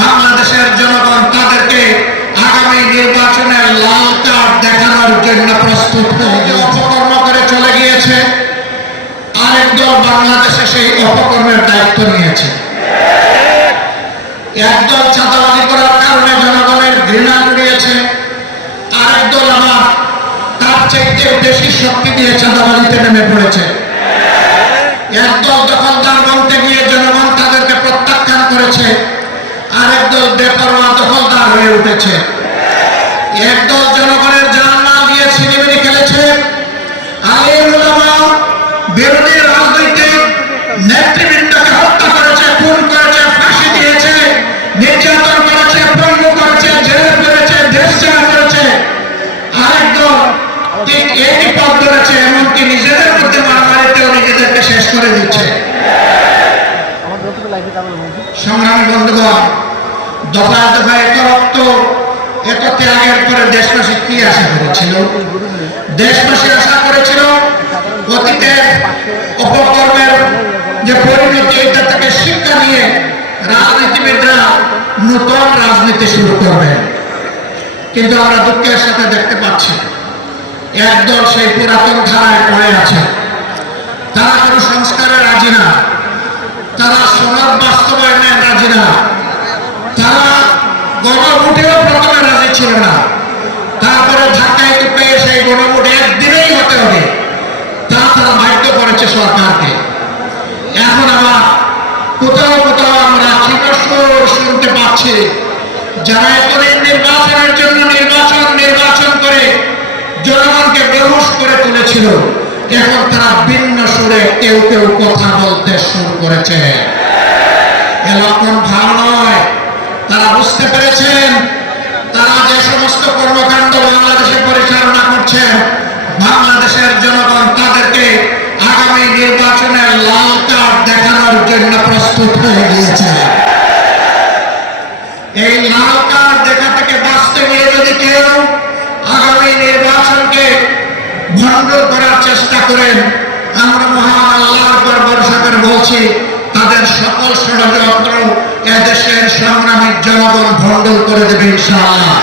বাংলাদেশের জনগণ তাদেরকে আগামী নির্বাচনের লাল কার্ড দেখানোর জন্য প্রস্তুত হয়ে অপকর্ম করে চলে গিয়েছে। আরেক দল বাংলাদেশে সেই অপকর্মের দায়িত্ব নিয়েছে। একদল চাঁদাবাজি করার কারণে জনগণের ঘৃণা জড়িয়েছে, আরেক দল আবার তার চাইতে বেশি শক্তি দিয়ে চাঁদাবাজিতে নেমে পড়েছে। একদল দখলদার বলতে গিয়ে জনগণ তাদেরকে প্রত্যাখ্যান করেছে, আরেক দল বেপরোয়া দখলদার হয়ে উঠেছে। একদল জনগণের জানমাল দিয়ে ছিনিমিনি খেলেছে, আলেম ওলামা বিরোধী রাজনৈতিক নেতৃবৃন্দকে হত্যা করেছে, খুন করেছে, ফাঁসি দিয়েছে, নির্যাতন করেছে, পঙ্গু করেছে, জেলে করেছে, দেশ ছেড়ে করেছে। আরেক দল ঠিক একই পথ ধরেছে, এমনকি নিজেদের মধ্যে মারামারিতেও নিজেদেরকে শেষ করে দিচ্ছে। সংগ্রামী বন্ধুগণ, দফায় দফায় এত রক্ত, এত ত্যাগের পরে দেশবাসী কি আশা করেছিল? দেশবাসী আশা করেছিল অতীতের অপকর্মের যে পরিণতি, এটা থেকে শিক্ষা নিয়ে রাজনীতিবিদরা নতুন রাজনীতি শুরু করবে। কিন্তু আমরা দুঃখের সাথে দেখতে পাচ্ছি একদল সেই পুরাতন ধারায় পড়ে আছে। তারা কোনো সংস্কারে রাজি না, তারা সমাজ বাস্তবায়নে রাজি না, তারা গণভোটেও প্রথমে রাজি ছিল না, তারপরে ধাক্কায় টুকাইয়ে সেই গণভোট একদিনেই হতে হবে তা তারা বাধ্য করেছে সরকারকে। এখন আবার কোথাও কোথাও আমরা চিরস্বর শুনতে পাচ্ছি, যারা এতদিন নির্বাচনের জন্য নির্বাচন করে জনগণকে বেহুশ করে তুলেছিল, এখন তারা ভিন্ন সুরে কেউ কেউ কথা বলতে শুরু করেছে। এ লক্ষণ ভালো নয়। তারা বুঝতে পেরেছেন তারা যে সমস্ত কর্মকাণ্ড বাংলাদেশে পরিচালনা করছেন, বাংলাদেশের জনগণ তাদেরকে আগামী নির্বাচনের লাল কার্ড দেখানোর জন্য প্রস্তুত হয়ে গিয়েছে। এই লাল কার্ড দেখা থেকে বাঁচতে গিয়ে যদি কেউ আগামী নির্বাচনকে ভণ্ডুল করার চেষ্টা করেন, আমরা মহান আল্লাহর উপর ভরসা করে বলছি, তাদের সকল ষড়যন্ত্র এদেশের সংগ্রামী জনগণ ভণ্ডুল করে দেবে ইনশাআল্লাহ।